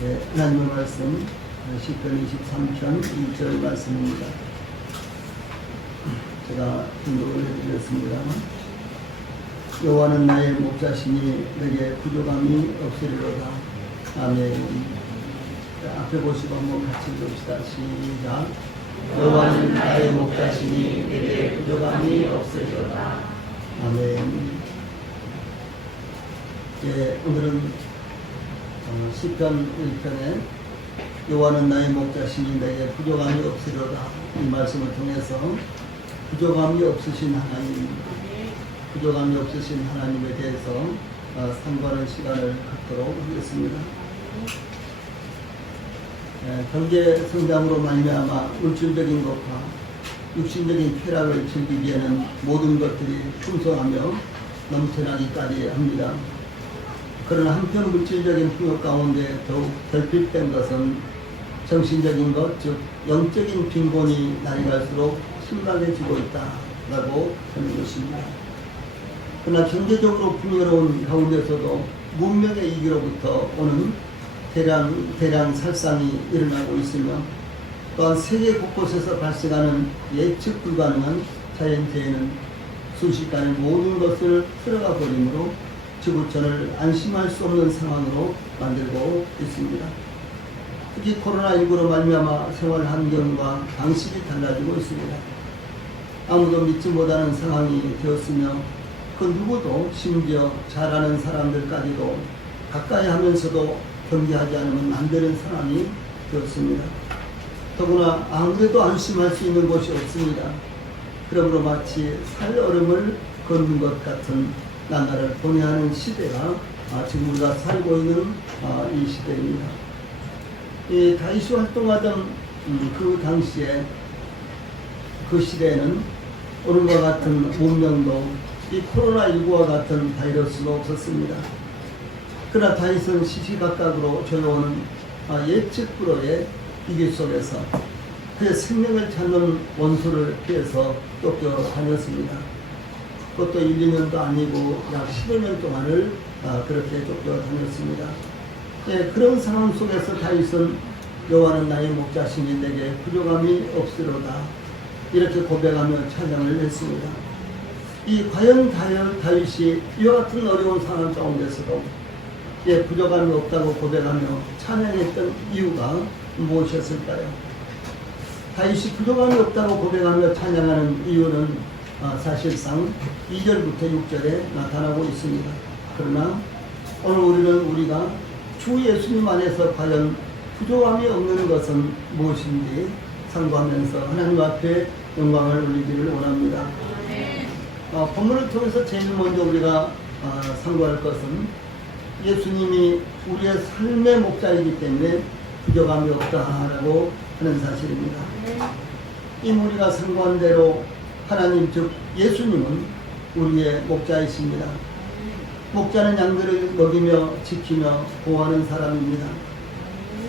네, 하나님의 말씀 시편 23편 1절 말씀입니다. 제가 등록을 해드렸습니다. 여호와는 나의 목자시니 내게 부족함이 없으리로다. 아멘. 앞에 보시고 한번 같이 읽읍시다. 시작. 여호와는 나의 목자시니 내게 부족함이 없으리로다. 아멘. 예, 오늘은 시편 1편에 여호와는 나의 목자시니 내게 부족함이 없으리로다. 이 말씀을 통해서 부족함이 없으신 하나님, 부족함이 없으신 하나님에 대해서 상고하는 시간을 갖도록 하겠습니다. 경제 성장으로 말미암아 물질적인 것과 육신적인 쾌락을 즐기기에는 모든 것들이 풍성하며 넘쳐나기까지 합니다. 그러나 한편 물질적인 풍요 가운데 더욱 결핍된 것은 정신적인 것, 즉 영적인 빈곤이 날이 갈수록 심각해지고 있다라고 하는 것입니다. 그러나 경제적으로 풍요로운 가운데서도 문명의 이기로부터 오는 대량 살상이 일어나고 있으며, 또한 세계 곳곳에서 발생하는 예측 불가능한 자연재해는 순식간에 모든 것을 틀어가 버리므로 지구촌을 안심할 수 없는 상황으로 만들고 있습니다. 특히 코로나19로 말미암아 생활 환경과 방식이 달라지고 있습니다. 아무도 믿지 못하는 상황이 되었으며, 그 누구도 심지어 잘 아는 사람들까지도 가까이 하면서도 경계하지 않으면 안 되는 상황이 되었습니다. 더구나 아무래도 안심할 수 있는 곳이 없습니다. 그러므로 마치 살얼음을 걷는 것 같은 나날을 보내야 하는 시대가 지금 우리가 살고 있는 이 시대입니다. 이 다윗이 활동하던 그 당시에, 그 시대에는 오늘과 같은 문명도 이 코로나19와 같은 바이러스도 없었습니다. 그러나 다윗은 시시각각으로 조여오는 예측 불허의 위기 속에서 그의 생명을 찾는 원수를 피해서 쫓겨다녔습니다. 그것도 1, 2년도 아니고 약 10여 년 동안을 그렇게 쫓겨다녔습니다. 예, 그런 상황 속에서 다윗은 여호와는 나의 목자시니 내게 부족함이 없으리로다, 이렇게 고백하며 찬양을 했습니다. 이 과연 다윗이 이와 같은 어려운 상황 가운데서도 부족함이 없다고 고백하며 찬양했던 이유가 무엇이었을까요? 다윗이 부족함이 없다고 고백하며 찬양하는 이유는 사실상 2절부터 6절에 나타나고 있습니다. 그러나 오늘 우리가 주 예수님 안에서 과연 부족함이 없는 것은 무엇인지 상고하면서 하나님 앞에 영광을 올리기를 원합니다. 본문을 통해서 제일 먼저 우리가 상고할 것은 예수님이 우리의 삶의 목자이기 때문에 부족함이 없다라고 하는 사실입니다. 이 우리가 상고한 대로 하나님, 즉 예수님은 우리의 목자이십니다. 목자는 양들을 먹이며 지키며 보호하는 사람입니다.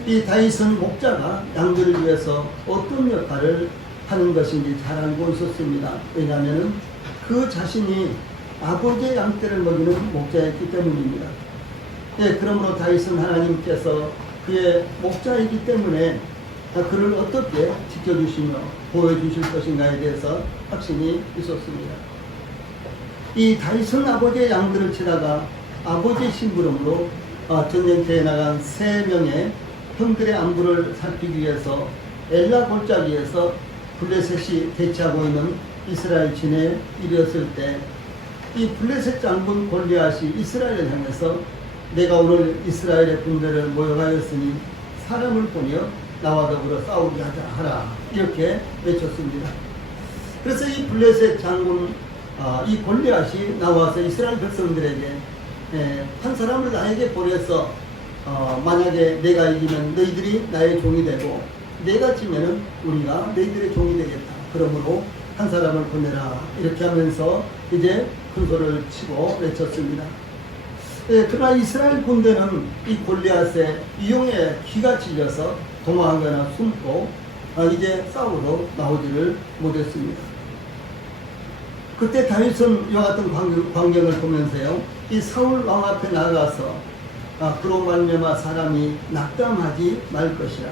이 다윗은 목자가 양들을 위해서 어떤 역할을 하는 것인지 잘 알고 있었습니다. 왜냐하면 그 자신이 아버지의 양떼를 먹이는 목자였기 때문입니다. 그러므로 다윗은 하나님께서 그의 목자이기 때문에 그를 어떻게 지켜주시며 보호해주실 것인가에 대해서 확신이 있었습니다. 이 다윗은 아버지의 양들을 치다가 아버지의 심부름으로 전쟁터에 나간 3명의 형들의 안부를 살피기 위해서 엘라 골짜기에서 블레셋이 대치하고 있는 이스라엘 진에 이르렀을 때, 이 블레셋 장군 골리앗이 이스라엘을 향해서 내가 오늘 이스라엘의 군대를 모여가였으니 사람을 보내어 나와 더불어 싸우게 하라, 이렇게 외쳤습니다. 그래서 이 블레셋 장군, 이 골리앗이 나와서 이스라엘 백성들에게 한 사람을 나에게 보내서 만약에 내가 이기면 너희들이 나의 종이 되고 내가 지면은 우리가 너희들의 종이 되겠다. 그러므로 한 사람을 보내라, 이렇게 하면서 이제 큰 소리를 치고 외쳤습니다. 그러나 이스라엘 군대는 이 골리앗의 이용에 기가 찔려서 도망하거나 숨고 이제 싸우러 나오지를 못했습니다. 그때 다윗은 이와 같은 광경을 보면서요, 이 사울 왕 앞에 나가서 그로 말미암아 사람이 낙담하지 말 것이라.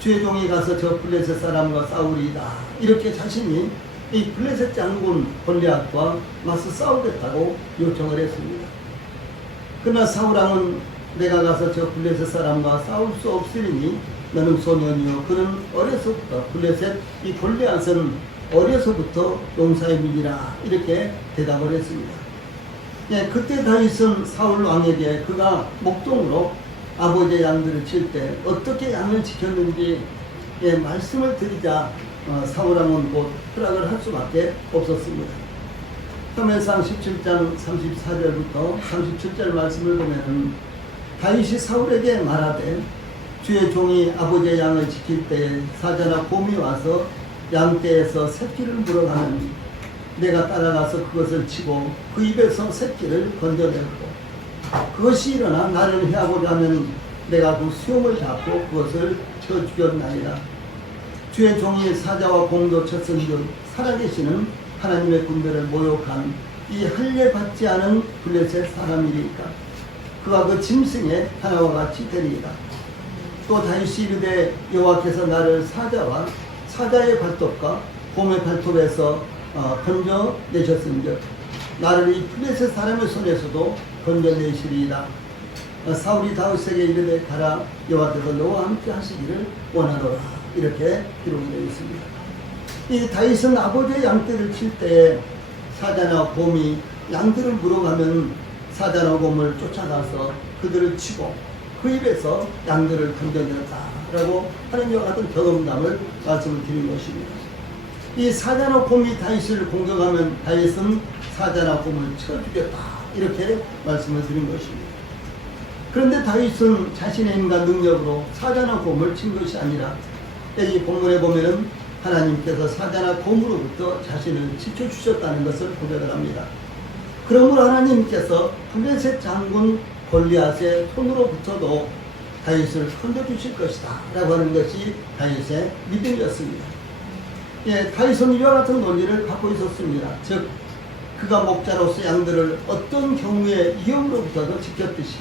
주의 종이 가서 저 블레셋 사람과 싸우리이다. 이렇게 자신이 이 블레셋 장군 골리앗과 맞서 싸우겠다고 요청을 했습니다. 그러나 사울왕은 내가 가서 저 블레셋 사람과 싸울 수 없으리니 너는 소년이요 그는 어려서부터 블레셋 이 골리앗은 어려서부터 용사의 민이라 이렇게 대답을 했습니다. 예, 그때 다윗은 사울 왕에게 그가 목동으로 아버지의 양들을 칠 때 어떻게 양을 지켰는지 말씀을 드리자 사울 왕은 곧 허락을 할 수밖에 없었습니다. 사무엘상 17장 34절부터 37절 말씀을 보면은 다윗이 사울에게 말하되 주의 종이 아버지의 양을 지킬 때에 사자나 곰이 와서 양떼에서 새끼를 물어가면 내가 따라가서 그것을 치고 그 입에서 새끼를 건져내고 그것이 일어나 나를 해하고자 하면 내가 그 수염을 잡고 그것을 쳐 죽였나이다. 주의 종이 사자와 곰도 쳤은즉 살아계시는 하나님의 군대를 모욕한 이 할례 받지 않은 블레셋 사람이니까 그가 그 짐승의 하나와 같이 되리이다. 또 다윗이 이르되 여호와께서 나를 사자의 발톱과 곰의 발톱에서 건져내셨은즉 나를 이 블레셋 사람의 손에서도 건져내시리이다. 사울이 다윗에게 이르되 가라 여호와께서 너와 함께 하시기를 원하노라. 이렇게 기록이 되어 있습니다. 이 다윗은 아버지의 양떼를 칠 때에 사자나 곰이 양들을 물어가면 사자나 곰을 쫓아가서 그들을 치고 그 입에서 양들을 건져내었다라고 하는 이와 같은 경험담을 말씀을 드린 것입니다. 이 사자나 곰이 다윗을 공격하면 다윗은 사자나 곰을 쳐 죽였다 이렇게 말씀을 드린 것입니다. 그런데 다윗은 자신의 힘과 능력으로 사자나 곰을 친 것이 아니라 여기 본문에 보면은 하나님께서 사자나 곰으로부터 자신을 지켜주셨다는 것을 고백을 합니다. 그러므로 하나님께서 블레셋 장군 골리앗의 손으로부터도 다윗을 건져주실 것이다 라고 하는 것이 다윗의 믿음이었습니다. 예, 다윗은 이와 같은 논리를 갖고 있었습니다. 즉 그가 목자로서 양들을 어떤 경우에 위험으로부터도 지켰듯이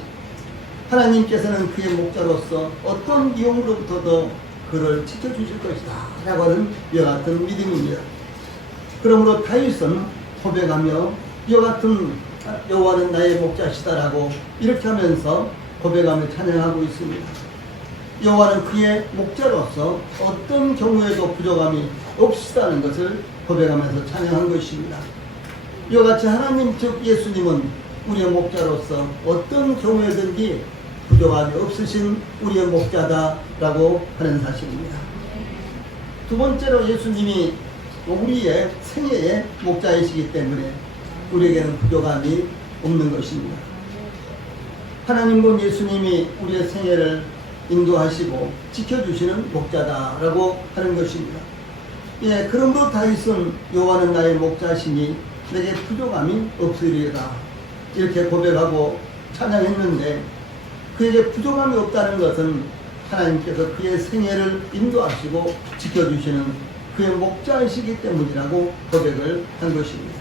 하나님께서는 그의 목자로서 어떤 위험으로부터도 그를 지켜주실 것이다 라고 하는 이와 같은 믿음입니다. 그러므로 다윗은 고백하며 이와 같은 여호와는 나의 목자시다 라고 이렇게 하면서 고백하며 찬양하고 있습니다. 여호와는 그의 목자로서 어떤 경우에도 부족함이 없으시다는 것을 고백하면서 찬양한 것입니다. 이와 같이 하나님 즉 예수님은 우리의 목자로서 어떤 경우에든지 부족함이 없으신 우리의 목자다라고 하는 사실입니다. 두 번째로 예수님이 우리의 생애의 목자이시기 때문에 우리에게는 부족함이 없는 것입니다. 하나님은 예수님이 우리의 생애를 인도하시고 지켜주시는 목자다라고 하는 것입니다. 예, 그러므로 다윗은 여호와는 나의 목자시니 내게 부족함이 없으리이다 이렇게 고백하고 찬양했는데 그에게 부족함이 없다는 것은 하나님께서 그의 생애를 인도하시고 지켜주시는 그의 목자이시기 때문이라고 고백을 한 것입니다.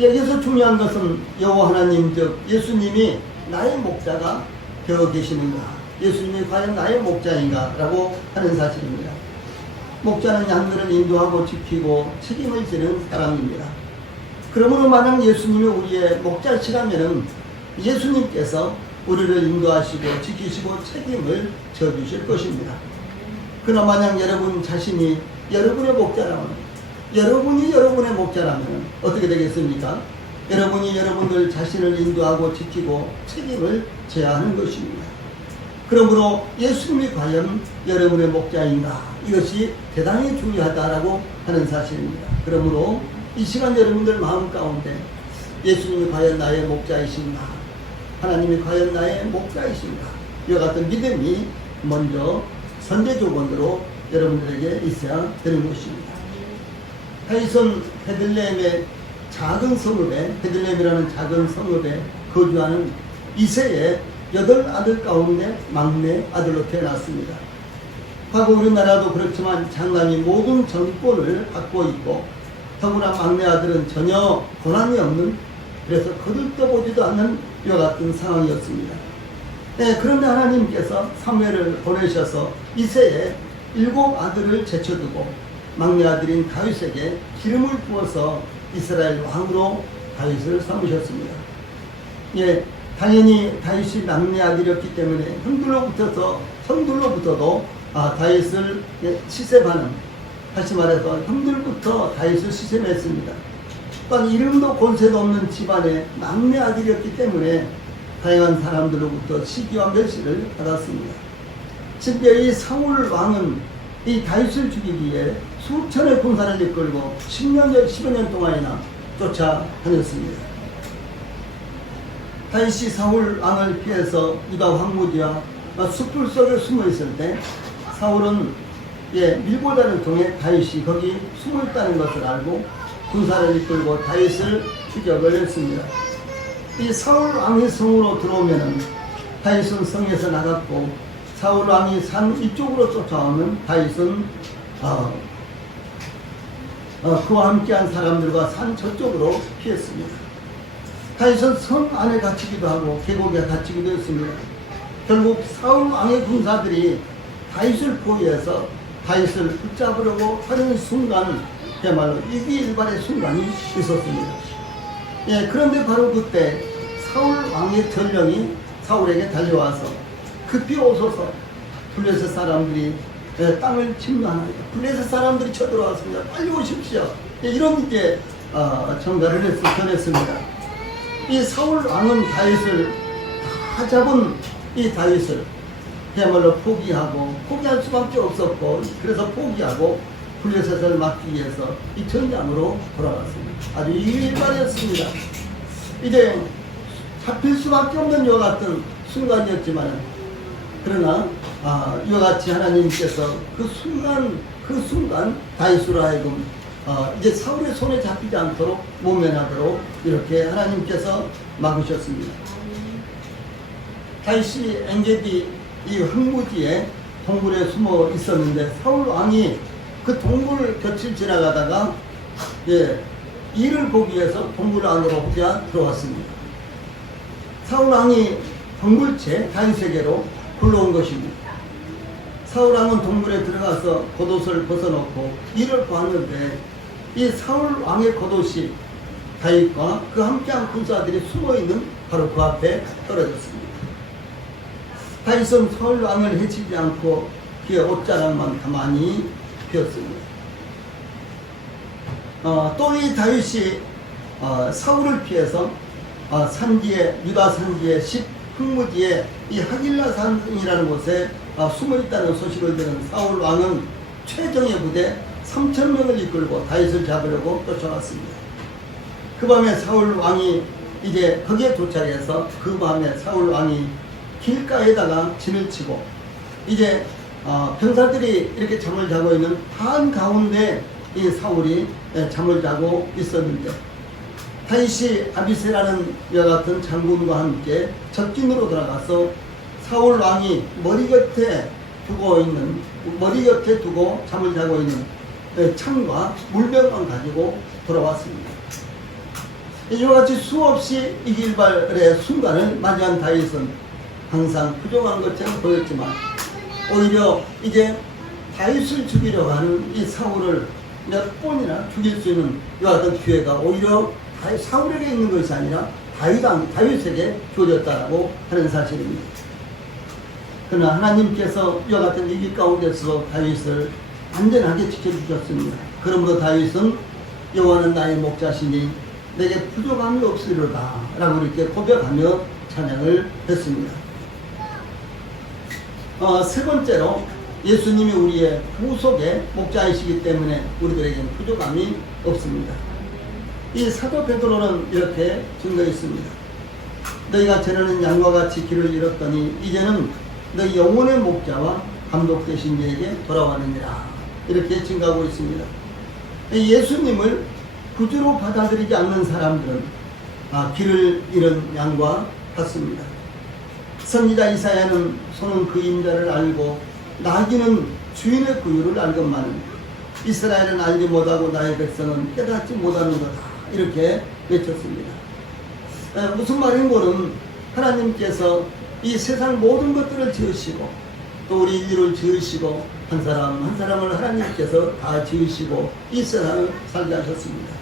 여기서 중요한 것은 여호와 하나님 즉 예수님이 나의 목자가 되어 계시는가, 예수님이 과연 나의 목자인가 라고 하는 사실입니다. 목자는 양들을 인도하고 지키고 책임을 지는 사람입니다. 그러므로 만약 예수님이 우리의 목자시라면 예수님께서 우리를 인도하시고 지키시고 책임을 져주실 것입니다. 그러나 만약 여러분 자신이 여러분의 목자라면, 여러분이 여러분의 목자라면 어떻게 되겠습니까? 여러분이 여러분들 자신을 인도하고 지키고 책임을 져야 하는 것입니다. 그러므로 예수님이 과연 여러분의 목자인가? 이것이 대단히 중요하다라고 하는 사실입니다. 그러므로 이 시간 여러분들 마음 가운데 예수님이 과연 나의 목자이신가? 하나님이 과연 나의 목자이신가? 이와 같은 믿음이 먼저 선제 조건으로 여러분들에게 있어야 되는 것입니다. 다윗은 베들레헴의 작은 성읍에, 베들레헴이라는 작은 성읍에 거주하는 이새의 8아들 가운데 막내 아들로 태어났습니다. 과거 우리나라도 그렇지만 장남이 모든 정권을 갖고 있고 더구나 막내 아들은 전혀 권한이 없는, 그래서 거들떠보지도 않는 이와 같은 상황이었습니다. 그런데 하나님께서 사무엘을 보내셔서 이새에 7 아들을 제쳐두고 막내 아들인 다윗에게 기름을 부어서 이스라엘 왕으로 다윗을 삼으셨습니다. 당연히 다윗이 막내 아들이었기 때문에 형들로부터도 다윗을 시샘하는, 다시 말해서 형들부터 다윗을 시샘했습니다. 또한 이름도 권세도 없는 집안의 막내 아들이었기 때문에 다양한 사람들로부터 시기와 멸시를 받았습니다. 심지어 이 사울 왕은 이 다윗을 죽이기 위해 수천의 군사를 이끌고 10여 년 동안이나 쫓아다녔습니다. 다윗이 사울 왕을 피해서 유다 황무지와 숲풀 속에 숨어 있을 때 사울은 밀보단을 통해 다윗이 거기 숨어 있다는 것을 알고 군사를 이끌고 다윗을 추격을 했습니다. 이 사울 왕이 성으로 들어오면은 다윗은 성에서 나갔고, 사울 왕이 산 이쪽으로 쫓아오면 다윗은 그와 함께한 사람들과 산 저쪽으로 피했습니다. 다윗은 성 안에 갇히기도 하고 계곡에 갇히기도 했습니다. 결국 사울 왕의 군사들이 다윗을 포위해서 다윗을 붙잡으려고 하는 순간, 그야말로 이기일발의 순간이 있었습니다. 그런데 바로 그때 사울 왕의 전령이 사울에게 달려와서 급히 오소서, 블레셋 사람들이 땅을 침노하나이다. 블레셋 사람들이 쳐들어왔습니다. 빨리 오십시오. 이런 전가를 전했습니다. 이 사울 왕은 다윗을 다 잡은 이 다윗을 그야말로 포기할 수밖에 없었고, 그래서 포기하고 블레셋을 막기 위해서 이 전장으로 돌아갔습니다. 아주 일반이었습니다. 이제 잡힐 수밖에 없는 이와 같은 순간이었지만, 그러나 이와 같이 하나님께서 그 순간 다윗으로 하여금 이제 사울의 손에 잡히지 않도록 모면하도록 이렇게 하나님께서 막으셨습니다. 다윗이 엔게디 이 황무지에 동굴에 숨어 있었는데, 사울 왕이 그 동굴 곁을 지나가다가 이를 보기 위해서 동굴 안으로 혼자 들어왔습니다. 사울 왕이 동굴채 다윗에게로 불러온 것입니다. 사울 왕은 동굴에 들어가서 겉옷을 벗어놓고 이를 보았는데, 이 사울 왕의 겉옷이 다윗과 그 함께한 군사들이 숨어있는 바로 그 앞에 떨어졌습니다. 다윗은 사울 왕을 해치지 않고 그의 옷자락만 가만히 피웠습니다. 또 이 다윗이 사울을 피해서 유다 산지의 10 흑무지에 이 하길라 산이라는 곳에 숨어 있다는 소식을 들은 사울 왕은 최정예 부대 3,000명을 이끌고 다윗을 잡으려고 쫓아왔습니다. 그 밤에 사울 왕이 이제 거기에 도착해서 그 밤에 사울 왕이 길가에다가 진을 치고, 이제 병사들이 이렇게 잠을 자고 있는 한가운데 이 사울이 잠을 자고 있었는데, 다윗이 아비새라는 이와 같은 장군과 함께 적진으로 들어가서 사울 왕이 머리 곁에 두고 잠을 자고 있는 창과 물병만 가지고 돌아왔습니다. 이와 같이 수없이 이길발의 순간을 맞이한 다윗은 항상 부족한 것처럼 보였지만, 오히려 이제 다윗을 죽이려고 하는 이 사울을 몇 번이나 죽일 수 있는 이와 같은 기회가 오히려 사울에게 있는 것이 아니라 다윗에게 주어졌다고 하는 사실입니다. 그러나 하나님께서 이와 같은 위기 가운데서 다윗을 안전하게 지켜주셨습니다. 그러므로 다윗은 여호와는 나의 목자시니 내게 부족함이 없으리로다 라고 이렇게 고백하며 찬양을 했습니다. 세 번째로, 예수님이 우리의 구속의 목자이시기 때문에 우리들에게는 부족함이 없습니다. 이 사도 베드로는 이렇게 증거했습니다. 너희가 전에는 양과 같이 길을 잃었더니 이제는 너희 영혼의 목자와 감독 되신 이에게 돌아가느니라, 이렇게 증거하고 있습니다. 예수님을 구주로 받아들이지 않는 사람들은 길을 잃은 양과 같습니다. 선지자 이사야는 소는 그 임자를 알고 나귀는 주인의 구유를 알건만은 이스라엘은 알지 못하고 나의 백성은 깨닫지 못하는 거다, 이렇게 외쳤습니다. 무슨 말인고는 하나님께서 이 세상 모든 것들을 지으시고 또 우리 인류를 지으시고 한 사람 한 사람을 하나님께서 다 지으시고 이 세상을 살게 하셨습니다.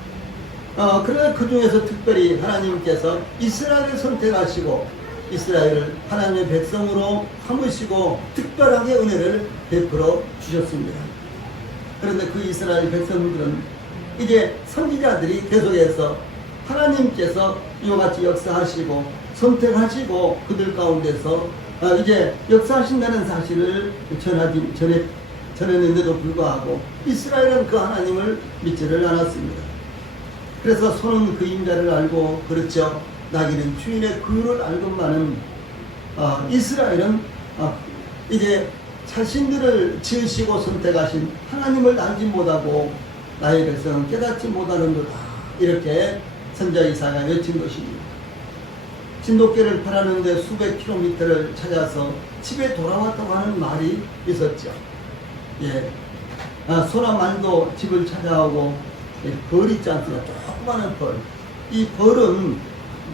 그러나 그 중에서 특별히 하나님께서 이스라엘을 선택하시고 이스라엘을 하나님의 백성으로 삼으시고 특별하게 은혜를 베풀어 주셨습니다. 그런데 그 이스라엘 백성들은 이제 선지자들이 계속해서 하나님께서 이와 같이 역사하시고 선택하시고 그들 가운데서 이제 역사하신다는 사실을 전했는데도 불구하고 이스라엘은 그 하나님을 믿지를 않았습니다. 그래서 소는 그 임자를 알고 그렇죠. 나귀는 주인의 그유를 알건만은 이스라엘은 이제 자신들을 지으시고 선택하신 하나님을 알지 못하고 나의 백성은 깨닫지 못하는도다. 이렇게 선지자 이사야가 외친 것입니다. 진돗개를 팔았는데 수백 킬로미터를 찾아서 집에 돌아왔다고 하는 말이 있었죠. 예. 소나 말도 집을 찾아오고 벌 있지 않습니까? 조그마한 벌. 이 벌은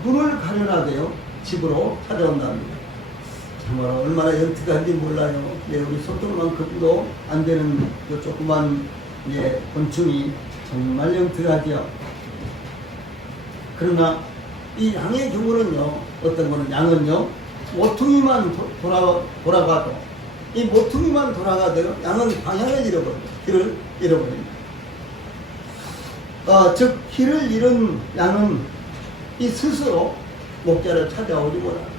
눈을 가려나대요. 집으로 찾아온답니다. 정말 얼마나 영특한지 몰라요. 예, 우리 손톱만큼도 안 되는 그 조그만 곤충이 정말 영특하죠. 그러나 이 양의 경우는요, 어떤 거는 양은요, 모퉁이만 돌아가도, 이 모퉁이만 돌아가도 양은 방향을 잃어버려요. 길을 잃어버립니다. 즉, 길을 잃은 양은 이 스스로 목자를 찾아오지 못합니다.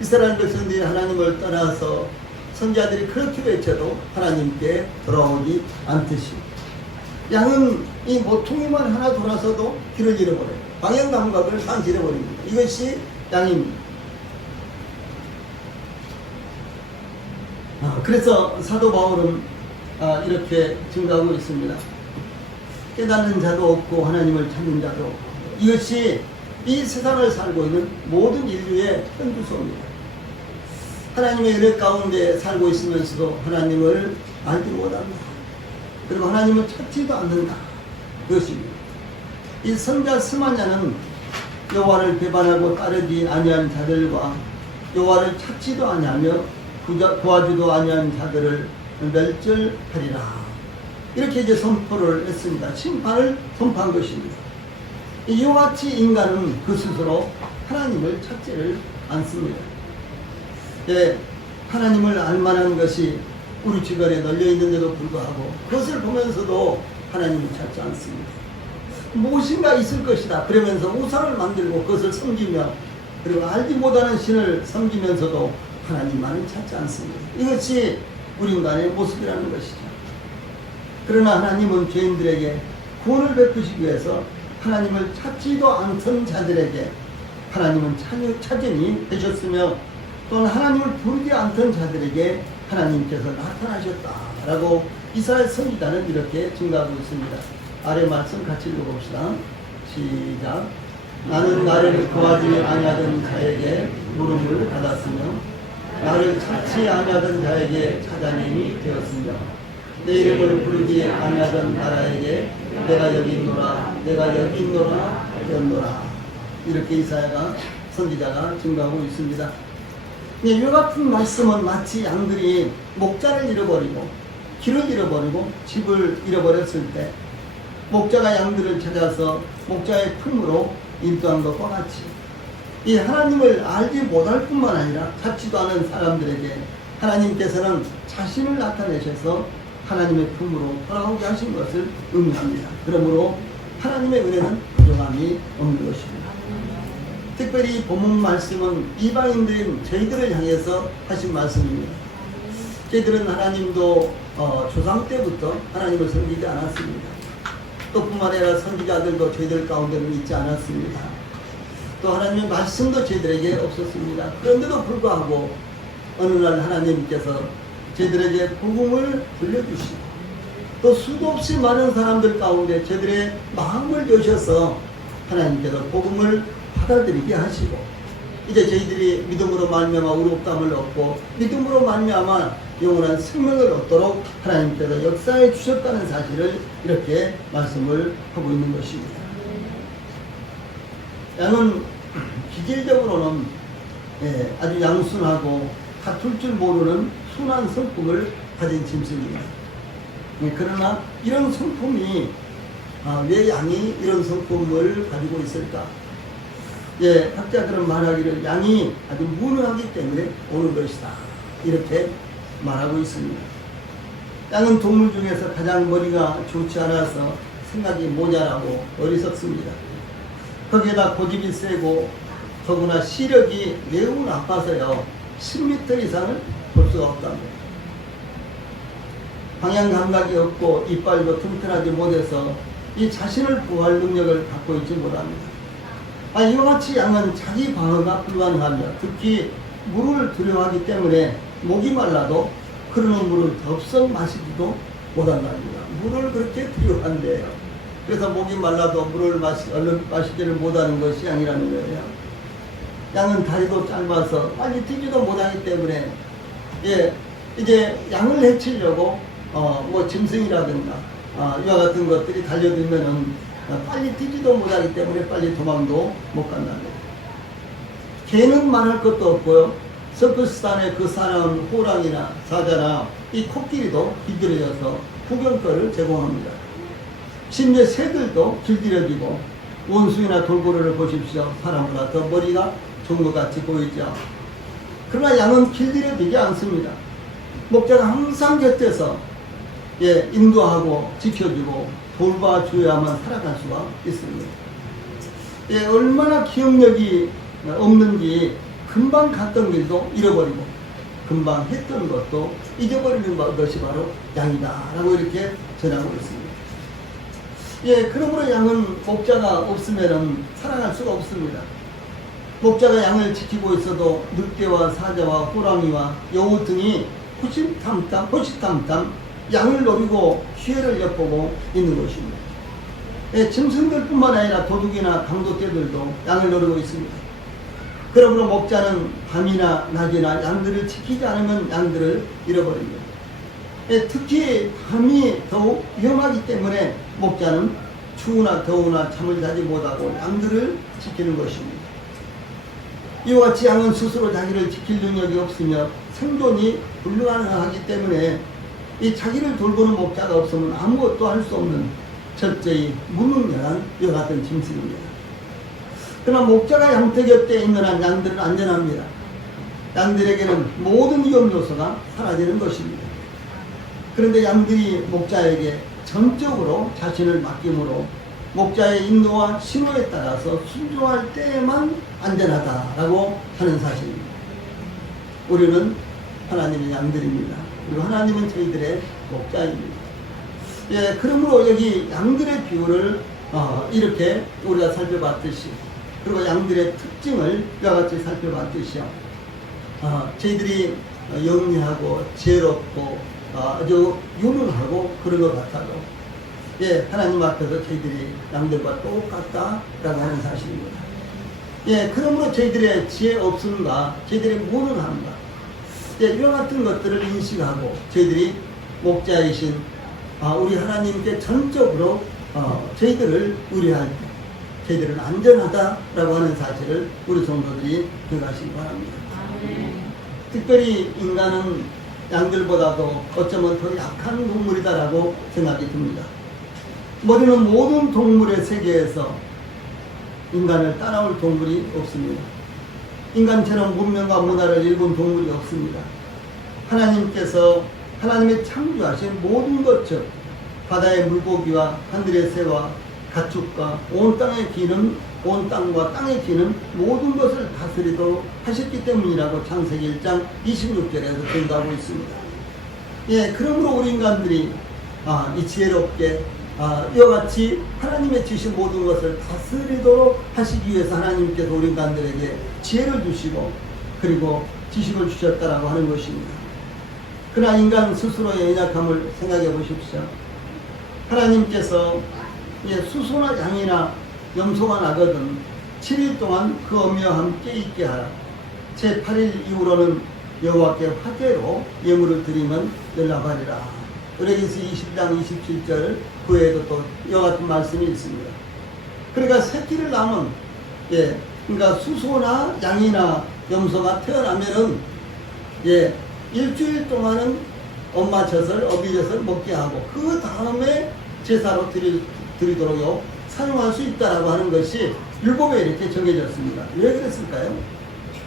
이스라엘 백성들이 하나님을 떠나서 선지자들이 그렇게 외쳐도 하나님께 돌아오지 않듯이 양은 이 모퉁이만 하나 돌아서도 길을 잃어버려요. 방향 감각을 다 잃어버립니다. 이것이 양입니다. 그래서 사도 바울은 이렇게 증가하고 있습니다. 깨닫는 자도 없고 하나님을 찾는 자도 없고 이것이 이 세상을 살고 있는 모든 인류의 현주소입니다. 하나님의 은혜 가운데 살고 있으면서도 하나님을 알지 못한다. 그리고 하나님을 찾지도 않는다. 그것입니다. 이 선자 스마냐는 여호와를 배반하고 따르지 아니한 자들과 여호와를 찾지도 아니하며 구하지도 아니한 자들을 멸절하리라. 이렇게 이제 선포를 했습니다. 심판을 선포한 것입니다. 이와 같이 인간은 그 스스로 하나님을 찾지를 않습니다. 예, 하나님을 알만한 것이 우리 주변에 널려 있는데도 불구하고 그것을 보면서도 하나님을 찾지 않습니다. 무엇인가 있을 것이다 그러면서 우상을 만들고 그것을 섬기며 그리고 알지 못하는 신을 섬기면서도 하나님만을 찾지 않습니다. 이것이 우리 인간의 모습이라는 것이죠. 그러나 하나님은 죄인들에게 구원을 베푸시기 위해서 하나님을 찾지도 않던 자들에게 하나님은 찾으니 되셨으며 또는 하나님을 부르지 않던 자들에게 하나님께서 나타나셨다라고 이사야 선지자는 이렇게 증가하고 있습니다. 아래 말씀 같이 읽어봅시다. 시작. 나는 나를 구하지 아니하던 자에게 물음을 받았으며 나를 찾지 아니하던 자에게 찾아냄이 되었으며 내 이름을 부르지 아니하던 나라에게 내가 여기 있노라 내가 여기 있노라 되었노라. 이렇게 이사야가 선지자가 증가하고 있습니다. 이 같은 말씀은 마치 양들이 목자를 잃어버리고 길을 잃어버리고 집을 잃어버렸을 때 목자가 양들을 찾아서 목자의 품으로 인도한 것과 같이 이 하나님을 알지 못할 뿐만 아니라 찾지도 않은 사람들에게 하나님께서는 자신을 나타내셔서 하나님의 품으로 돌아오게 하신 것을 의미합니다. 그러므로 하나님의 은혜는 부정함이 없는 것입니다. 특별히 본문 말씀은 이방인들인 저희들을 향해서 하신 말씀입니다. 저희들은 하나님도 조상 때부터 하나님을 섬기지 않았습니다. 또 뿐만 아니라 선지자들도 저희들 가운데는 있지 않았습니다. 또 하나님의 말씀도 저희들에게 없었습니다. 그런데도 불구하고 어느 날 하나님께서 저희들에게 복음을 들려주시고 또 수도 없이 많은 사람들 가운데 저희들의 마음을 여셔서 하나님께서 복음을 받아들이게 하시고 이제 저희들이 믿음으로 말미암아 의롭다함을 얻고 믿음으로 말미암아 영원한 생명을 얻도록 하나님께서 역사해 주셨다는 사실을 이렇게 말씀을 하고 있는 것입니다. 양은 기질적으로는 아주 양순하고 다툴 줄 모르는 순한 성품을 가진 짐승입니다. 그러나 이런 성품이 왜 양이 이런 성품을 가지고 있을까? 학자들은 말하기를 양이 아주 무능하기 때문에 오는 것이다, 이렇게 말하고 있습니다. 양은 동물 중에서 가장 머리가 좋지 않아서 생각이 모자라고 어리석습니다. 거기에다 고집이 세고 더구나 시력이 매우 나빠서요 10m 이상을 볼 수가 없답니다. 방향 감각이 없고 이빨도 튼튼하지 못해서 이 자신을 보호할 능력을 갖고 있지 못합니다. 이와 같이 양은 자기 방어가 불가능합니다. 특히 물을 두려워하기 때문에 목이 말라도 흐르는 물을 덥석 마시지도 못한답니다. 물을 그렇게 두려워한대요. 그래서 목이 말라도 물을 얼른 마시지를 못하는 것이 양이라는 거예요. 양은 다리도 짧아서 빨리 뛰지도 못하기 때문에 이제 양을 해치려고 짐승이라든가 이와 같은 것들이 달려들면은 빨리 뛰지도 못하기 때문에 빨리 도망도 못 간다는 거예요. 개는 말할 것도 없고요. 서커스단의 그 사나운 호랑이나 사자나 이 코끼리도 길들여져서 구경거리를 제공합니다. 심지어 새들도 길들여지고 원숭이나 돌고래를 보십시오. 사람보다 더 머리가 좋은 것 같이 보이죠. 그러나 양은 길들여지지 않습니다. 목자가 항상 곁에서 인도하고 지켜주고 돌봐줘야만 살아갈 수가 있습니다. 얼마나 기억력이 없는지 금방 갔던 길도 잃어버리고 금방 했던 것도 잊어버리는 것이 바로 양이다 라고 이렇게 전하고 있습니다. 그러므로 양은 목자가 없으면 살아갈 수가 없습니다. 목자가 양을 지키고 있어도 늑대와 사자와 호랑이와 여우 등이 호시탐탐 양을 노리고 기회를 엿보고 있는 것입니다. 짐승들뿐만 아니라 도둑이나 강도떼들도 양을 노리고 있습니다. 그러므로 목자는 밤이나 낮이나 양들을 지키지 않으면 양들을 잃어버립니다. 특히 밤이 더욱 위험하기 때문에 목자는 추우나 더우나 잠을 자지 못하고 양들을 지키는 것입니다. 이와 같이 양은 스스로 자기를 지킬 능력이 없으며 생존이 불가능하기 때문에 이 자기를 돌보는 목자가 없으면 아무것도 할 수 없는 철저히 무능력한 이와 같은 짐승입니다. 그러나 목자가 양떼 곁에 있는 한 양들은 안전합니다. 양들에게는 모든 위험 요소가 사라지는 것입니다. 그런데 양들이 목자에게 전적으로 자신을 맡김으로 목자의 인도와 신호에 따라서 순종할 때에만 안전하다라고 하는 사실입니다. 우리는 하나님의 양들입니다. 그리고 하나님은 저희들의 목자입니다. 그러므로 여기 양들의 비율을 이렇게 우리가 살펴봤듯이, 그리고 양들의 특징을 이와 같이 살펴봤듯이요. 저희들이 영리하고 지혜롭고 아주 유능하고 그런 것 같아도 하나님 앞에서 저희들이 양들과 똑같다라고 하는 사실입니다. 그러므로 저희들의 지혜 없음과 저희들의 무능함과 이와 같은 것들을 인식하고 저희들이 목자이신 우리 하나님께 전적으로 저희들을 의뢰할 때 저희들은 안전하다라고 하는 사실을 우리 성도들이 기억하시기 바랍니다. 특별히 인간은 양들보다도 어쩌면 더 약한 동물이다라고 생각이 듭니다. 우리는 모든 동물의 세계에서 인간을 따라올 동물이 없습니다. 인간처럼 문명과 문화를 읽은 동물이 없습니다. 하나님께서 하나님의 창조하신 모든 것, 즉 바다의 물고기와 하늘의 새와 가축과 온 땅과 땅에 기는 모든 것을 다스리도록 하셨기 때문이라고 창세기 1장 26절에서 증거하고 있습니다. 그러므로 우리 인간들이 이 지혜롭게 이와 같이 하나님의 주신 모든 것을 다스리도록 하시기 위해서 하나님께서 우리 인간들에게 지혜를 주시고 그리고 지식을 주셨다라고 하는 것입니다. 그러나 인간 스스로의 연약함을 생각해 보십시오. 하나님께서 수소나 양이나 염소가 나거든 7일 동안 그 어미와 함께 있게 하라. 제8일 이후로는 여호와께 화제로 예물을 드리면 연락하리라. 레위기 20장 27절 그 외에도 또 이와 같은 말씀이 있습니다. 그러니까 새끼를 낳으면 그러니까 수소나 양이나 염소가 태어나면은 일주일 동안은 엄마 젖을 어비 젖을 먹게 하고 그 다음에 제사로 드리도록 사용할 수 있다라고 하는 것이 율법에 이렇게 정해졌습니다. 왜 그랬을까요?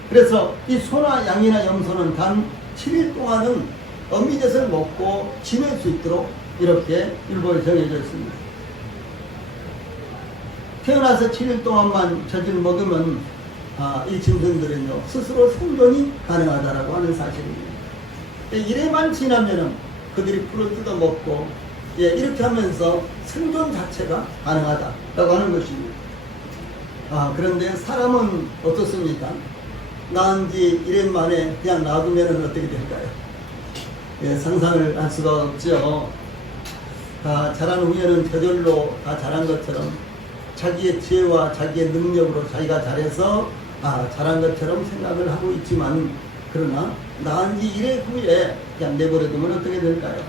그래서 이 소나 양이나 염소는 단 7일 동안은 어미젖을 먹고 지낼 수 있도록 이렇게 율법에 정해져 있습니다. 태어나서 7일 동안만 젖을 먹으면 이 짐승들은요 스스로 생존이 가능하다라고 하는 사실입니다. 이래만 지나면은 그들이 풀을 뜯어 먹고 이렇게 하면서 생존 자체가 가능하다라고 하는 것입니다. 그런데 사람은 어떻습니까? 낳은 지 1년 만에 그냥 놔두면 어떻게 될까요? 상상을 할 수가 없죠. 자란 후에는 저절로 다 자란 것처럼 자기의 지혜와 자기의 능력으로 자기가 잘해서 잘한 것처럼 생각을 하고 있지만 그러나 낳은 지 1회 후에 그냥 내버려두면 어떻게 될까요?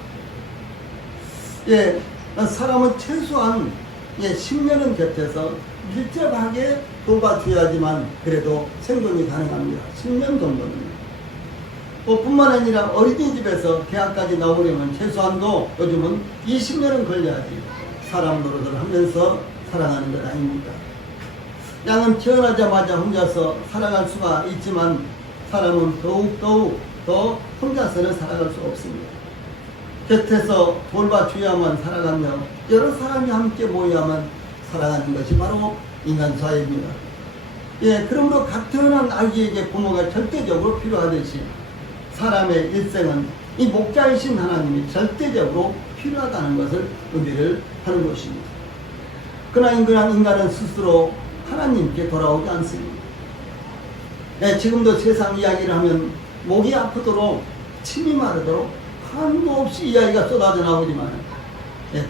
사람은 최소한 10년은 곁에서 밀접하게 돌봐줘야지만 그래도 생존이 가능합니다. 10년 정도는. 뿐만 아니라 어린이집에서 대학까지 나오려면 최소한도 요즘은 20년은 걸려야지 사람 노릇을 하면서 살아가는 것 아닙니까? 양은 태어나자마자 혼자서 살아갈 수가 있지만 사람은 더욱 더 혼자서는 살아갈 수 없습니다. 곁에서 돌봐줘야만 살아가며 여러 사람이 함께 모여야만 살아가는 것이 바로 인간 사회입니다. 그러므로 갓 태어난 아기에게 부모가 절대적으로 필요하듯이 사람의 일생은 이 목자이신 하나님이 절대적으로 필요하다는 것을 의미를 하는 것입니다. 그러나 인간은 스스로 하나님께 돌아오지 않습니다. 지금도 세상 이야기를 하면 목이 아프도록 침이 마르도록 한도 없이 이야기가 쏟아져 나오지만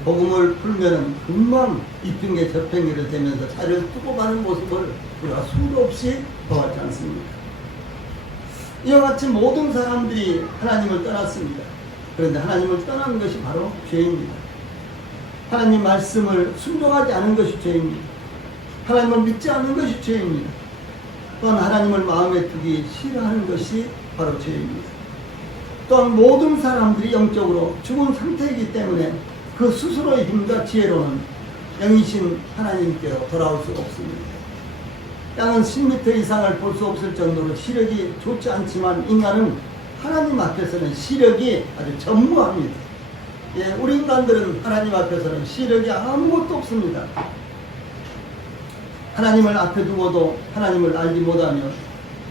복음을 풀면은 금방 이핑계 저핑계를 대면서 자리를 두고 가는 모습을 우리가 수도 없이 보았지 않습니까? 이와 같이 모든 사람들이 하나님을 떠났습니다. 그런데 하나님을 떠나는 것이 바로 죄입니다. 하나님 말씀을 순종하지 않은 것이 죄입니다. 하나님을 믿지 않는 것이 죄입니다. 또한 하나님을 마음에 두기 싫어하는 것이 바로 죄입니다. 또한 모든 사람들이 영적으로 죽은 상태이기 때문에 그 스스로의 힘과 지혜로는 영이신 하나님께로 돌아올 수 없습니다. 양은 10m 이상을 볼 수 없을 정도로 시력이 좋지 않지만 인간은 하나님 앞에서는 시력이 아주 전무합니다. 우리 인간들은 하나님 앞에서는 시력이 아무것도 없습니다. 하나님을 앞에 두고도 하나님을 알지 못하며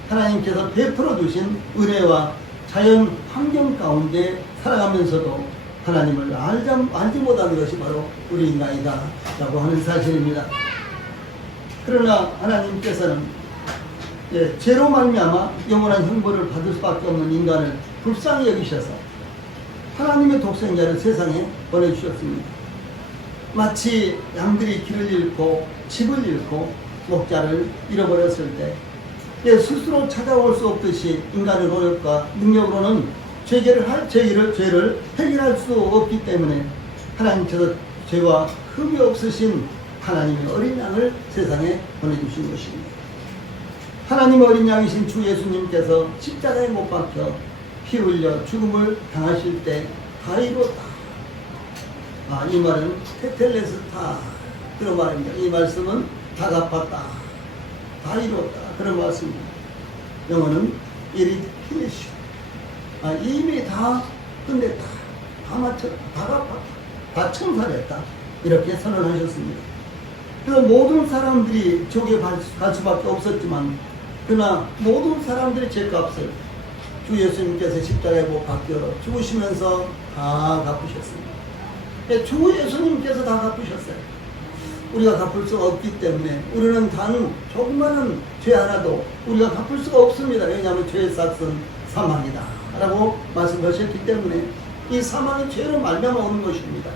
하나님께서 베풀어 주신 은혜와 자연 환경 가운데 살아가면서도 하나님을 알지 못하는 것이 바로 우리 인간이다 라고 하는 사실입니다. 그러나 하나님께서는 죄로 말미암아 영원한 형벌을 받을 수밖에 없는 인간을 불쌍히 여기셔서 하나님의 독생자를 세상에 보내주셨습니다. 마치 양들이 길을 잃고 집을 잃고 목자를 잃어버렸을 때 스스로 찾아올 수 없듯이 인간의 노력과 능력으로는 죄를 해결할 수 없기 때문에 하나님께서 죄와 흠이 없으신 하나님의 어린 양을 세상에 보내주신 것입니다. 하나님의 어린 양이신 주 예수님께서 십자가에 못 박혀 피 흘려 죽음을 당하실 때 다 이뤘다. 이 말은 테텔레스타 그런 말입니다. 이 말씀은 다 갚았다. 다 이뤘다. 그런 말씀입니다. 영어는 it is finished. 이미 다 끝냈다. 다 마쳤다. 다 갚았다. 다 청산했다. 이렇게 선언하셨습니다. 그래서 모든 사람들이 지옥에 갈 수밖에 없었지만 그러나 모든 사람들의 죄값을 주 예수님께서 십자가에 못 박혀 죽으시면서 다 갚으셨습니다. 주 예수님께서 다 갚으셨어요. 우리가 갚을 수가 없기 때문에 우리는 단 조그마한 죄 하나도 우리가 갚을 수가 없습니다. 왜냐하면 죄의 삭은 사망이다 라고 말씀하셨기 때문에 이 사망이 죄로 말미암아 오는 것입니다.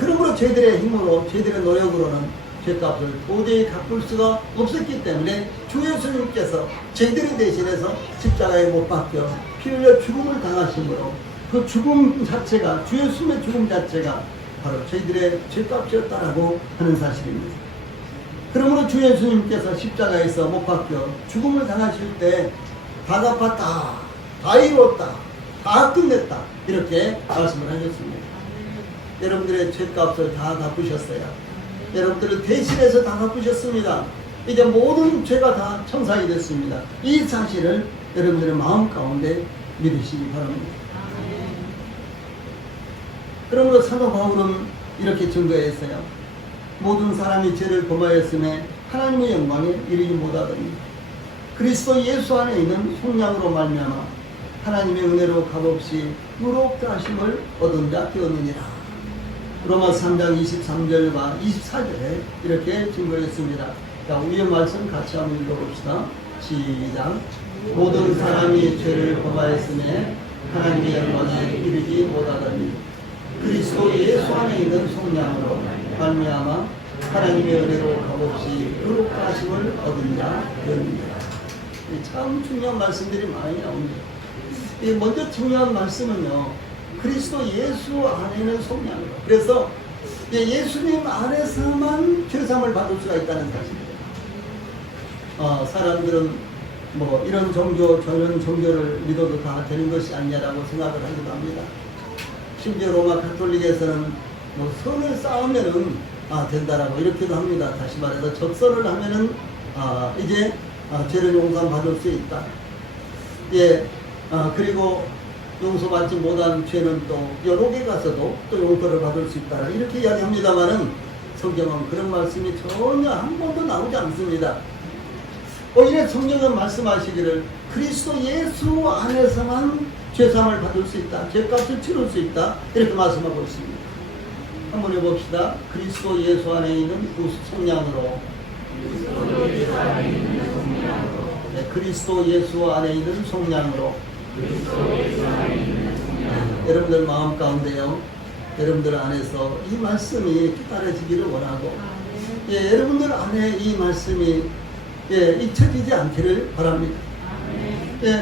그러므로 죄들의 힘으로 죄들의 노력으로는 죄값을 도저히 갚을 수가 없었기 때문에 주 예수님께서 죄들을 대신해서 십자가에 못 박혀 피 흘려 죽음을 당하심으로 그 죽음 자체가 주 예수님의 죽음 자체가 바로 저희들의 죄값이었다라고 하는 사실입니다. 그러므로 주 예수님께서 십자가에서 못 박혀 죽음을 당하실 때 다 갚았다, 다 이루었다, 다 끝냈다 이렇게 말씀을 하셨습니다. 여러분들의 죄값을 다 갚으셨어요. 여러분들을 대신해서 다 갚으셨습니다. 이제 모든 죄가 다 청산이 됐습니다. 이 사실을 여러분들의 마음 가운데 믿으시기 바랍니다. 그러므로 사도 바울은 이렇게 증거했어요. 모든 사람이 죄를 범하였음에 하나님의 영광에 이르지 못하더니 그리스도 예수 안에 있는 속량으로 말미암아 하나님의 은혜로 값없이 의롭게 하심을 얻은 자 되었느니라. 로마서 3장 23절과 24절에 이렇게 증거했습니다. 자, 위의 말씀 같이 한번 읽어봅시다. 시작. 모든 사람이 죄를 범하였음에 하나님의 영광에 이르지 못하더니 그리스도 예수 안에 있는 속량으로 말미암아 하나님의 은혜로 값없이 의롭게 하심을 얻은 자 되었느니라. 참 중요한 말씀들이 많이 나옵니다. 먼저 중요한 말씀은요, 그리스도 예수 안에는 속량으로. 그래서 예수님 안에서만 죄사함을 받을 수가 있다는 사실이에요. 사람들은 뭐 이런 종교 저런 종교를 믿어도 다 되는 것이 아니냐라고 생각을 하기도 합니다. 심지어 로마 가톨릭에서는 뭐 선을 쌓으면은 된다라고 이렇게도 합니다. 다시 말해서 적선을 하면은 이제 죄를 용서받을 수 있다. 예, 그리고 용서받지 못한 죄는 또 여러 개 가서도 또 용서를 받을 수 있다. 이렇게 이야기합니다만은 성경은 그런 말씀이 전혀 한 번도 나오지 않습니다. 오히려 성경은 말씀하시기를 그리스도 예수 안에서만 죄사함을 받을 수 있다. 죄값을 치를 수 있다. 이렇게 말씀하고 있습니다. 한번 해봅시다. 그리스도 예수 안에 있는 그 속량으로. 네, 그리스도 예수 안에 있는 속량으로. 여러분들 마음 가운데요, 여러분들 안에서 이 말씀이 깨달아지기를 원하고, 여러분들 안에 이 말씀이 잊혀지지 않기를 바랍니다.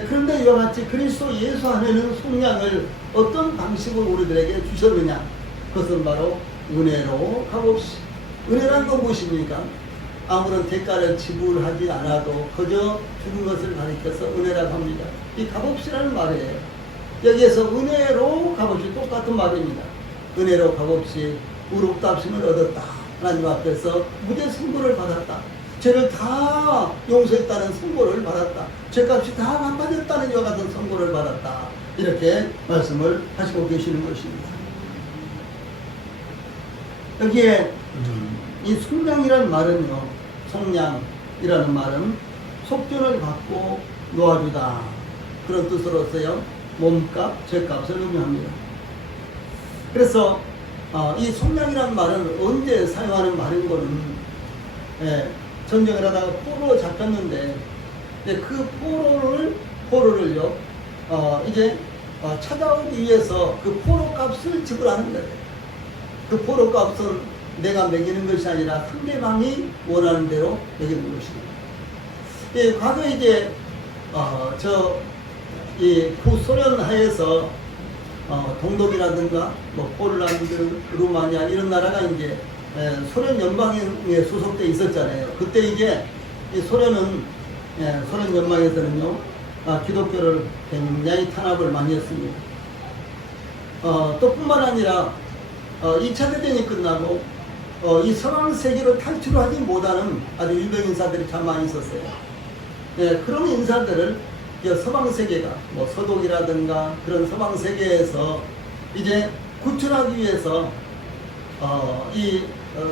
그런데 이와 같이 그리스도 예수 안에는 속량을 어떤 방식으로 우리들에게 주셨느냐, 그것은 바로 은혜로 값없이. 은혜란 건 무엇입니까? 아무런 대가를 지불하지 않아도 그저 주는 것을 가리켜서 은혜라고 합니다. 이 값없이라는 말이에요. 여기에서 은혜로 값없이 똑같은 말입니다. 은혜로 값없이 의롭다 하심을 얻었다. 하나님 앞에서 무죄 선고를 받았다. 죄를 다 용서했다는 선고를 받았다. 죄값이 다 갚아졌다는 이와 같은 선고를 받았다. 이렇게 말씀을 하시고 계시는 것입니다. 여기에 이 속량이라는 말은요, 속량이라는 말은 속전을 받고 놓아주다, 그런 뜻으로서요 몸값, 죄값을 의미합니다. 그래서 이 속량이라는 말은 언제 사용하는 말인 거는, 전쟁을 하다가 포로로 잡혔는데 그 포로를요 이제 찾아오기 위해서 그 포로값을 지불하는 거예요. 그 포로값은 내가 매기는 것이 아니라 상대방이 원하는 대로 매기는 것입니다. 과거에 이제 이 구소련 하에서 동독이라든가 뭐 폴란드, 루마니아 이런 나라가 이제 소련 연방에 소속돼 있었잖아요. 그때 이제 이 소련 연방에서는요 기독교를 굉장히 탄압을 많이 했습니다. 또 뿐만 아니라 2차 대전이 끝나고 이 서방 세계로 탈출하지 못하는 아주 유명 인사들이 참 많이 있었어요. 그런 인사들을 서방 세계가 뭐 서독이라든가 그런 서방 세계에서 이제 구출하기 위해서 이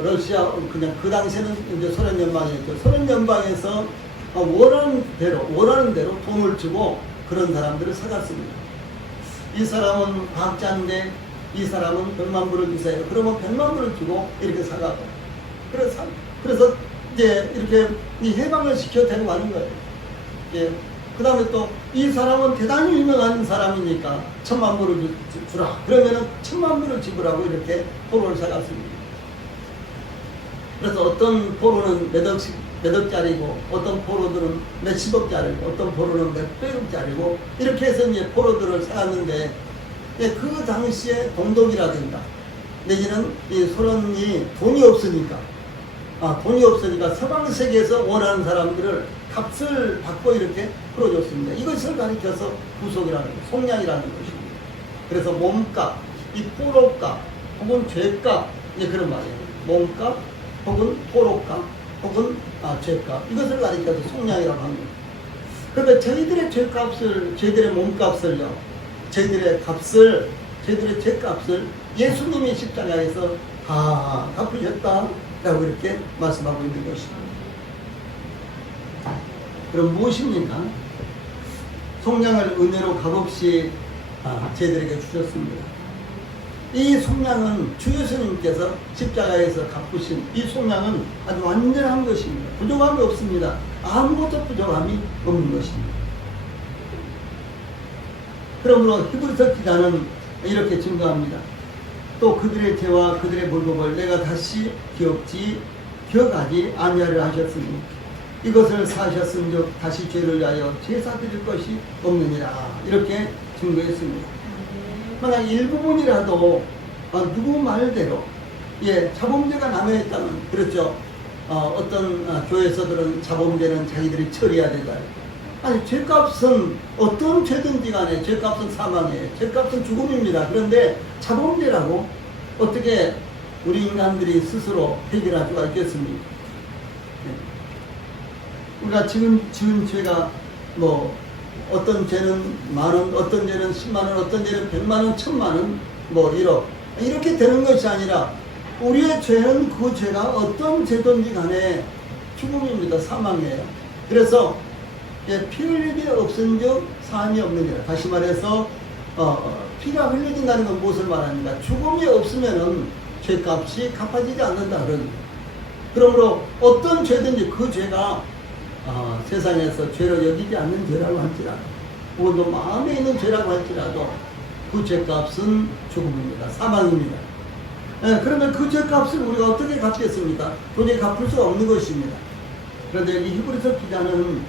러시아, 그냥 그 당시에는 이제 소련 연방이었죠. 소련 연방에서 원하는 대로 돈을 주고 그런 사람들을 사갔습니다. 이 사람은 과학자인데 이 사람은 100만 불을 주세요. 그러면 100만 불을 주고 이렇게 사가고, 그래서 이제 이렇게 이 해방을 시켜 데려가는 거예요. 그 다음에 또 이 사람은 대단히 유명한 사람이니까 1000만 불을 주라. 그러면은 1000만 불을 지불하고 이렇게 포로를 사갔습니다. 그래서 어떤 포로는 몇 억짜리고, 어떤 포로들은 몇십억짜리고, 어떤 포로는 몇백억짜리고, 이렇게 해서 이제 포로들을 사갔는데, 그 당시에 동독이라든가, 내지는 이 소련이 돈이 없으니까, 돈이 없으니까 서방 세계에서 원하는 사람들을 값을 받고 이렇게 풀어줬습니다. 이것을 가리켜서 구속이라는 것, 속량이라는 것입니다. 그래서 몸값, 이 포로값, 혹은 죄값, 이제 그런 말이에요. 몸값, 혹은 포로값, 혹은 죄값. 이것을 가리켜서 속량이라고 합니다. 그러니까 저희들의 죄값을, 저희들의 몸값을요, 저희들의 값을, 저희들의 죄값을 예수님이 십자가에서 다 갚으셨다라고 이렇게 말씀하고 있는 것입니다. 그럼 무엇입니까? 속량을 은혜로 값없이 저희들에게 주셨습니다. 이 속량은 주 예수님께서 십자가에서 갚으신 이 속량은 아주 완전한 것입니다. 부족함이 없습니다. 아무것도 부족함이 없는 것입니다. 그러므로 히브리서 기자는 이렇게 증거합니다. 또 그들의 죄와 그들의 불법을 내가 다시 기억하지 아니하려 하셨으니 이것을 사하셨은즉 다시 죄를 위하여 제사 드릴 것이 없느니라. 이렇게 증거했습니다. 만약 일부분이라도 누구 말대로 자범죄가 남아있다면 그렇죠. 어떤 교회에서들은 자범죄는 자기들이 처리해야 된다. 아니 죄값은 어떤 죄든지 간에 죄값은 사망이에요. 죄값은 죽음입니다. 그런데 자범죄라고 어떻게 우리 인간들이 스스로 해결할 수가 있겠습니까? 우리가 지금 지은 죄가 뭐 어떤 죄는 만원, 어떤 죄는 10만원, 어떤 죄는 100만원, 1000만원, 뭐 1억 이렇게 되는 것이 아니라 우리의 죄는 그 죄가 어떤 죄든지 간에 죽음입니다. 사망이에요. 그래서 피 흘리기 없은즉 사함이 없느니라. 다시 말해서 피가 흘려진다는 건 무엇을 말합니까? 죽음이 없으면은 죄값이 갚아지지 않는다. 그러므로 어떤 죄든지 그 죄가 세상에서 죄로 여기지 않는 죄라고 할지라도 혹은 또 마음에 있는 죄라고 할지라도 그 죄값은 죽음입니다. 사망입니다. 그러면 그 죄값을 우리가 어떻게 갚겠습니까? 도저히 갚을 수가 없는 것입니다. 그런데 이 히브리서 기자는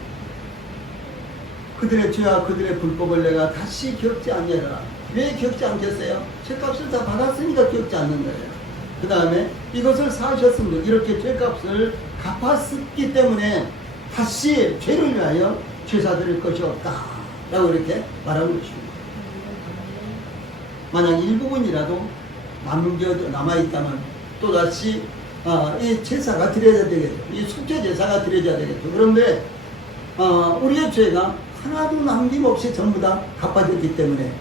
그들의 죄와 그들의 불법을 내가 다시 기억지 않느라. 왜 기억지 않겠어요? 죄값을 다 받았으니까 기억지 않는 거예요. 그 다음에 이것을 사하셨습니다. 이렇게 죄값을 갚았기 때문에 다시 죄를 위하여 제사 드릴 것이 없다 라고 이렇게 말하는 것입니다. 만약 일부분이라도 남아있다면 또다시 이 제사가 드려야 되겠죠. 이 속죄 제사가 드려야 되겠죠. 그런데 우리의 죄가 하나도 남김없이 전부 다 갚아졌기 때문에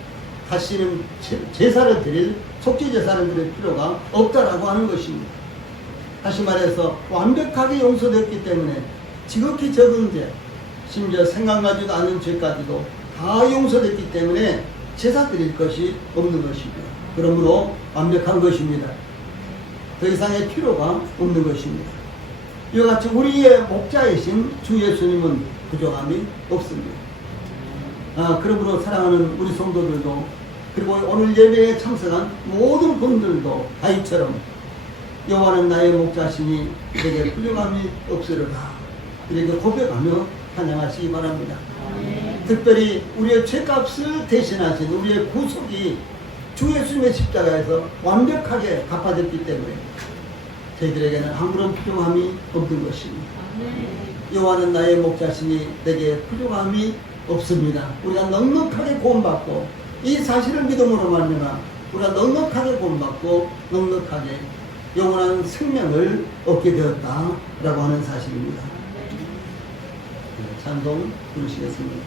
다시는 제사를 드릴, 속죄 제사를 드릴 필요가 없다라고 하는 것입니다. 다시 말해서 완벽하게 용서됐기 때문에 지극히 적은 죄, 심지어 생각나지도 않은 죄까지도 다 용서됐기 때문에 제사 드릴 것이 없는 것입니다. 그러므로 완벽한 것입니다. 더 이상의 필요가 없는 것입니다. 이와 같이 우리의 목자이신 주 예수님은 부족함이 없습니다. 그러므로 사랑하는 우리 성도들도 그리고 오늘 예배에 참석한 모든 분들도 다윗처럼 여호와는 나의 목자시니 내게 부족함이 없으리라 이렇게 고백하며 찬양하시기 바랍니다. 특별히 우리의 죄값을 대신하신 우리의 구속이 주 예수님의 십자가에서 완벽하게 갚아졌기 때문에 저희들에게는 아무런 부족함이 없는 것입니다. 여호와는 나의 목자시니 내게 부족함이 없습니다. 우리가 넉넉하게 구원받고 이 사실을 믿음으로 말미암아 우리가 넉넉하게 구원받고 넉넉하게 영원한 생명을 얻게 되었다라고 하는 사실입니다. 찬송 부르시겠습니다.